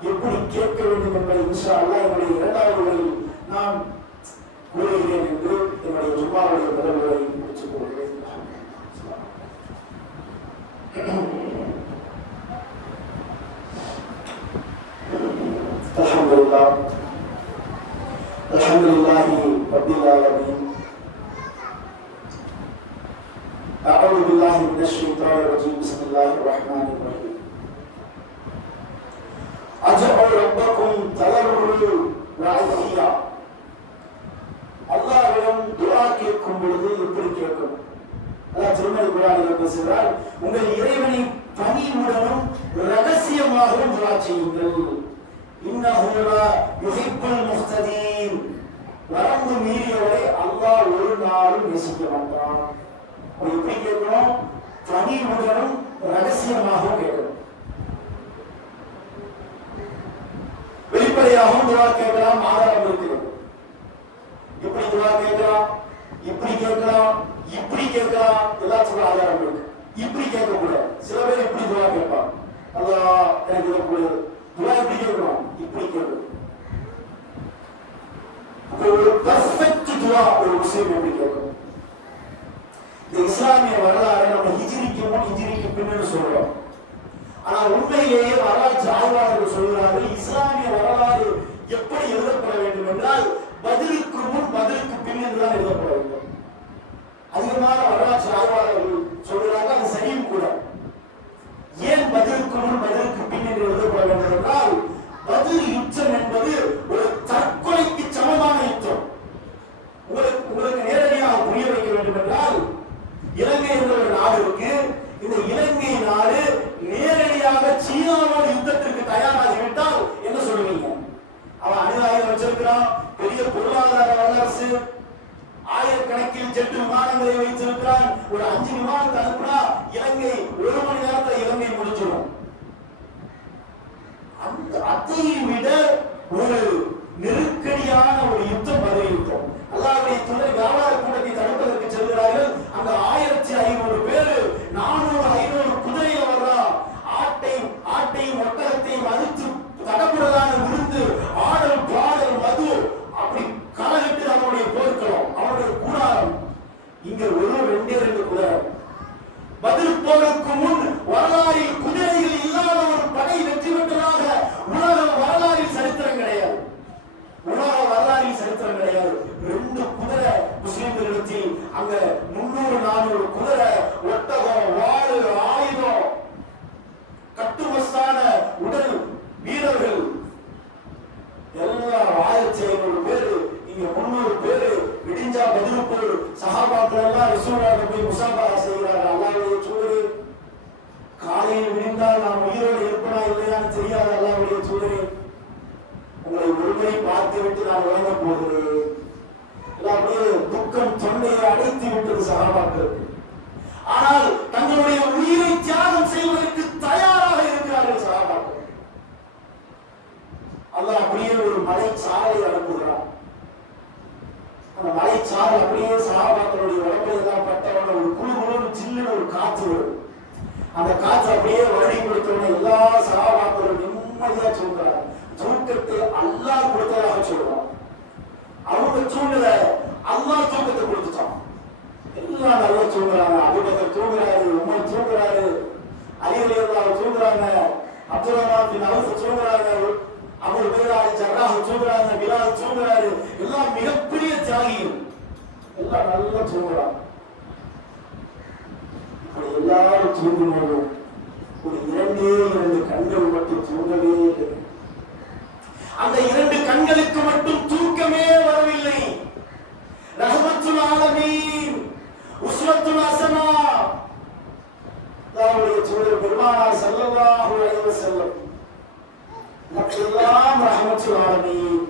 எப்படி கேட்க வேண்டும் என்பதை இன்ஷா அல்லாஹ் என்னுடைய இரண்டாவது வரையில் நான் கூறுகிறேன் என்று என்னுடைய ஜும்மாவுடைய முதல் வரையை முடித்துக் கொள்கிறேன். அல்ஹம்துலில்லாஹ் அல்ஹம்துலில்லாஹி ரப்பில் ஆலமீன். أعوذ بالله من الشيطان الرجيم. بسم الله الرحمن الرحيم. أدعوا ربكم تضرعا وخفيا. அல்லாஹ்விடம் துஆ கேட்கும் பொழுது எப்படி கேட்கணும்? அல்லாஹ் திருமறை குர்ஆனில் பேசுகிறார், உங்கள் இறைவனை பணிவுடனும் ரகசியமாகவும் துஆ செய்யுங்கள். இன்னஹு லா யுஹிப்புல் முஹ்ததீன். வரம்பு மீறியவரை அல்லாஹ் ஒரு நாளும் நேசிக்க மாட்டான். எப்படி கேட்கணும்? பணிவுடனும் ரகசியமாகவும் கேட்கணும். வெளிப்படையாகவும் துஆ கேட்கலாம், ஆதாரம் இருக்கிறது. இப்படி துஆ கேட்கலாம், இப்படி கேட்கலாம், இப்படி கேட்கலாம், எல்லாத்துக்கும் ஆதாரம் இருக்கு. இப்படி கேட்க கூடாது. சில பேர் இப்படி துஆ கேட்பாங்க, அல்லாஹ் எனக்கு இதை கொடு. துஆ எப்படி கேட்கணும்? இப்படி கேட்கணும். ஒரு பெர்ஃபெக்ட் துஆ ஒரு முஸ்லிம் எப்படி கேட்கணும்? இந்த இஸ்லாமிய வரலாறு நம்ம ஹிஜ்ரிக்கு முன் ஹிஜ்ரிக்கு பின்னு சொல்றோம். ஆனா உண்மையிலேயே வரலாற்று ஆய்வாளர்கள் சொல்கிறார்கள், இஸ்லாமிய வரலாறு எப்படி எழுதப்பட வேண்டும் என்றால் பதிலுக்கு முன் பதிலுக்கு பின் என்றுதான் எழுதப்பட வேண்டும். அதிகமான வரலாற்று ஆய்வாளர்கள் சொல்கிறார்கள், அது சரியும் கூட. ஏன் பதிலுக்கு முன் பதிலுக்கு பின் என்று எழுதப்பட வேண்டும் என்றால், பதில் யுத்தம் என்பது ஒரு தற்கொலைக்கு சமமான யுத்தம். உங்களுக்கு நேரடியாக புரிய வைக்க வேண்டும் என்றால், இலங்கை என்ற ஒரு நாடு இருக்கு. இந்த இலங்கை நாடு நேரடியாக சீனாவோட யுத்தத்திற்கு தயாராகிவிட்டால் என்ன சொல்லுவீங்க? அவன் அணுகாயுதம் வச்சிருக்கிறான், பெரிய பொருளாதார வல்லரசு, ஆயிரக்கணக்கில் ஜெட் விமானங்களை வைத்திருக்கிறான். ஒரு 5 விமானத்தை அனுப்புனா இலங்கை 1 மணி நேரத்தில் இலங்கை முடிச்சிடும். அதை விட ஒரு நெருக்கடியான ஒரு யுத்தம் பதில் யுத்தம். அல்லாஹ்வுடைய தூதர் வியாபார கூட்டத்தை தடுப்பதற்கு செல்கிறார்கள். அங்க 1500 பேரு 400-500 குதிரையில வர்றா. ஆட்டையும் ஒட்டகத்தையும் அடித்து தடபுடலான விருந்து, ஆடல் பாடல் மது, அப்படி களவிட்டு அவனுடைய போர்க்களம், அவனுடைய கூடாரம். இங்க ஒரு 2 குதிரை. பதில் போருக்கு முன் வரலாறில் குதிரைகள் இல்லாத ஒரு படை வெற்றி பெற்றதாக உலக வரலாறில் சரித்திரம் கிடையாது. உலக வரலாறில் சரித்திரம் கிடையாது. 2 குதிரை முஸ்லிம்களிடத்தில், அங்க 300-400 குதிரை, ஒட்டகம், வாளு, ஆயுதம், கட்டுமஸ்தான உடல் வீரர்கள் எல்லாம் 1500 பேரு. இங்க 300 பேரு. விடிஞ்சா பதிலுக்கு சஹாபாக்கள் எல்லாம் ரசூலுல்லாஹ் போய் முஸாபஹா செய்கிறார்கள். அல்லாஹ்வுடைய தூதரே, காலையில் விடிந்தால் நாம் உயிரோடு இருப்பனா இல்லையான்னு தெரியாது. அல்லாஹ்வுடைய தூதரே, உங்களை ஒருமுறை பார்த்து விட்டு நான் உறங்க போகிறேன். அப்படியே துக்கம் தொண்டையை அடைத்து விட்டது சஹாபாக்களுக்கு. ஆனால் தங்களுடைய உயிரை தியாகம் செய்வதற்கு தயாராக இருக்கிறார்கள் சஹாபாக்கள். அல்லாஹ் அப்படியே ஒரு மலை சாலை அனுப்புகிறார். அந்த மலை சாலை அப்படியே சஹாபாக்களுடைய உடம்புல எல்லாம் பட்டவன ஒரு குழு சில்லுன்னு ஒரு காற்று வரும். அந்த காற்று அப்படியே வருடி கொடுத்தவன எல்லா சஹாபாக்களும் நிம்மதியா சொல்றாங்க. தூக்கத்தை அல்லாஹ் கொடுத்ததாக சொல்றாங்க. அவங்க தூங்கல, அல்லாஹ் தூக்கத்தை கொடுத்துட்டான். எல்லாம் நல்லா தூங்குறாங்க. அபூபக்கர் தூங்குறாரு, உமர் தூங்குறாரு, அலி ரலியல்லாஹு தூங்குறாங்க, அப்துல் ரஹ்மான் பின் அவுஃப் தூங்குறாங்க, அபூ உபைதா ஜர்ராஹ் தூங்குறாங்க, பிலால் தூங்குறாரு. எல்லாம் மிகப்பெரிய தியாகிகள். எல்லாம் நல்லா தூங்குறாங்க. இப்படி எல்லாரும் தூங்கும்போது ஒரு 2 கண்கள் மட்டும் தூங்கவே இல்லை. அந்த 2 கண்களுக்கு மட்டும் தூக்கமே வரவில்லை. ரஹ்மத்துல் ஆலமீன், உஸ்வத்துல் ஹஸனா, அல்லாஹ்வுடைய தூதர் பெருமானார் ஸல்லல்லாஹு அலைஹி வஸல்லம் மக்களெல்லாம் ரஹ்மத்துல் ஆலமீன்.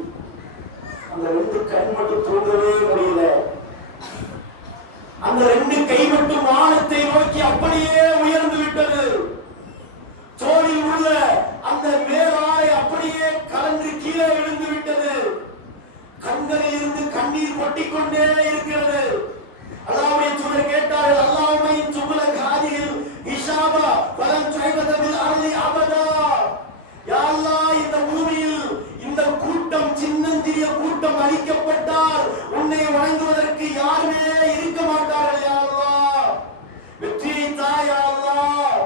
அந்த 2 கண் மட்டும் தூங்கவே முடியல. அந்த 2 கை மட்டும் வானத்தை நோக்கி அப்படியே உயர்ந்து விட்டது. தோளில் உள்ள அந்த மேலாடை அப்படியே கலந்து கீழே விழுந்து விட்டது. கண்களில் இருந்து கண்ணீர் கொட்டிக்கொண்டே இருக்கிறது. அல்லாஹ்வுடைய தூதர் கேட்டார்கள், அல்லாஹ்வுடைய தூதர் ஹாதில் இஷாபா வலம் தைபத பில் அர்லி அபதா. யா அல்லாஹ், இந்த பூமியில் இந்த கூட்டம், சின்னஞ்சிறிய கூட்டம் அழிக்கப்பட்டால் உன்னை வணங்குவதற்கு யாருமே இருக்க மாட்டார்கள். யா அல்லாஹ், வெற்றியை தா யா அல்லாஹ்,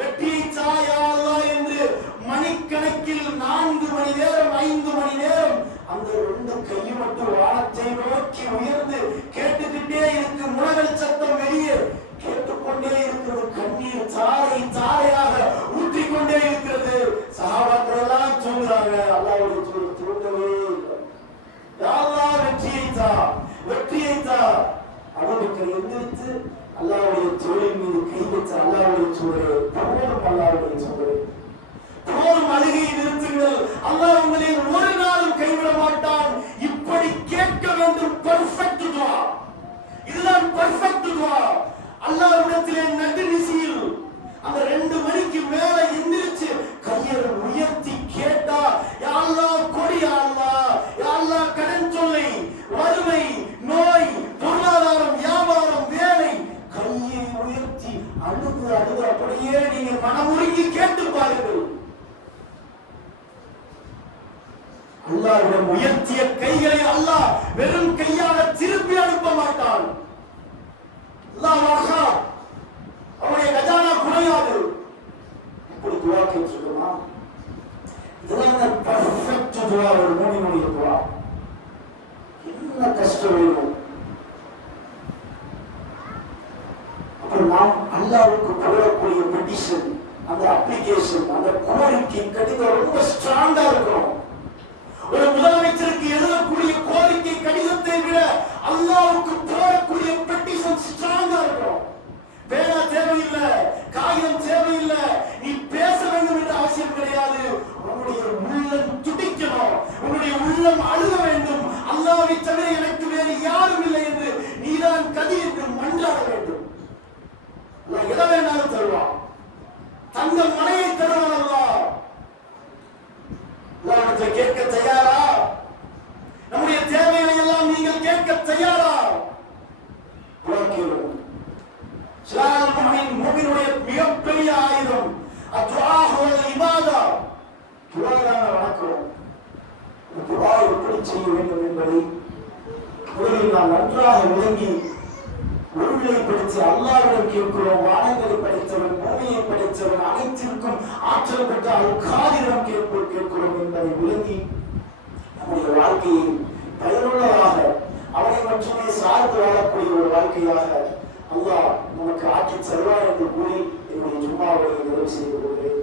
வெற்றியை தா யா அல்லாஹ் என்று மணிக்கணக்கில் 4 மணி நேரம் 5 மணி நேரம் அந்த 2 கையை மட்டும் வானத்தை நோக்கி உயர்ந்து கேட்டுக்கிட்டே இருக்கு. முழங்கல் சத்தம் வெளியே கேட்டுக்கொண்டே இருக்கிறது. கண்ணீர் தாரை தாரையாக ஊற்றிக்கொண்டே இருக்கிறது. சஹாபாக்கள் எல்லாம் தூங்குறாங்க. அல்லாஹ்வுடைய தூதர் தூங்கவே இல்லை. யா அல்லாஹ், வெற்றியை தா, வெற்றியை தா. அபூபக்கர் எந்திரித்து அல்லாஹ்வுடைய தோளின் மீது கை வைத்து, அல்லாஹ்வுடைய தூதரே, போதும் அல்லாஹ்வுடைய தூதரே, போதும், அழுகையை நிறுத்துங்கள். அல்லாஹ் உங்களை ஒரு நாளும் கைவிட மாட்டான். இப்படி கேட்க வேண்டும். பெர்ஃபெக்ட் துஆ, இதுதான் பெர்ஃபெக்ட் துஆ. அல்லாஹ்விடத்திலே நடுநிசியில் அந்த 2 மணிக்கு மேல எந்திரிச்சு கையை உயர்த்தி கேட்டா, யா அல்லாஹ் கொடி, யா அல்லாஹ், யா அல்லாஹ் கடன் தொல்லை, வறுமை, நோய், பொருளாதாரம், வியாபாரம், வேலை, கையை உயர்த்தி அழுது அழுது அப்படியே நீங்க மனமுருகி கேட்டு பாருங்கள். அல்லாஹ்விடம் உயர்த்திய கைகளை அல்லாஹ் வெறும் கையாக திருப்பி அனுப்ப மாட்டான். அல்லாஹ் அவருடைய கஜானா குறையாது. இப்படி துஆ கேட்கிறோமா? இதுதான் பெர்ஃபெக்ட் துஆ. ஒரு மூமினுடைய துஆ. என்ன கஷ்டம் வேணும்? அப்ப நாம் அல்லாஹ்வுக்கு போடக்கூடிய பெட்டிஷன், அந்த அப்ளிகேஷன், அந்த கோரிக்கை கடிதம் ரொம்ப ஸ்ட்ராங்கா இருக்கணும். ஒரு முதலமைச்சருக்கு எழுதக்கூடிய கோரிக்கை கடிதத்தை விட அல்லாஹ்வுக்கு போடக்கூடிய பெட்டிஷன் ஸ்ட்ராங்கா இருக்கும். பேனா தேவையில்லை, காகிதம் தேவையில்லை, நீ பேச வேண்டும் என்ற அவசியம் கிடையாது. உன்னுடைய உள்ளம் துடிக்கணும், உன்னுடைய உள்ளம் அழுக வேண்டும். அல்லாஹ்வை தவிர எனக்கு வேறு யாரும் இல்லை என்று நீதான் கதி என்று மன்றாட வேண்டும். அல்லாஹ் எதை வேணாலும் தருவான். தங்கள் மனையை தருவான். அல்லாஹ் அல்லாஹ்விடத்தை கேட்க தயாரா? நம்முடைய தேவைகளை எல்லாம் நீங்கள் கேட்க தயாரா? மூமினுடைய மிகப்பெரிய ஆயுதம் அத்துஆ வல் இபாதா. துஆவை வணக்கம். துஆ எப்படி செய்ய வேண்டும் என்பதை முதலில் நாம் நன்றாக விளங்கி ஒருநிலைப்படுத்தி அல்லாஹ்விடம் கேட்கிறோம். வானங்களை படைத்தவன், பூமியை படைத்தவன், அனைத்திற்கும் ஆற்றல் பெற்ற அல்-காதிரம் கேட்கிறோம் என்பதை விளங்கி நம்முடைய வாழ்க்கையை பயனுள்ளதாக, அவனை மட்டுமே சார்ந்து வாழக்கூடிய ஒரு வாழ்க்கையாக அல்லாஹ் நமக்கு ஆக்கி தருவார் என்று கூறி என்னுடைய ஜும்மாவை நிறைவு செய்து கொள்கிறேன்.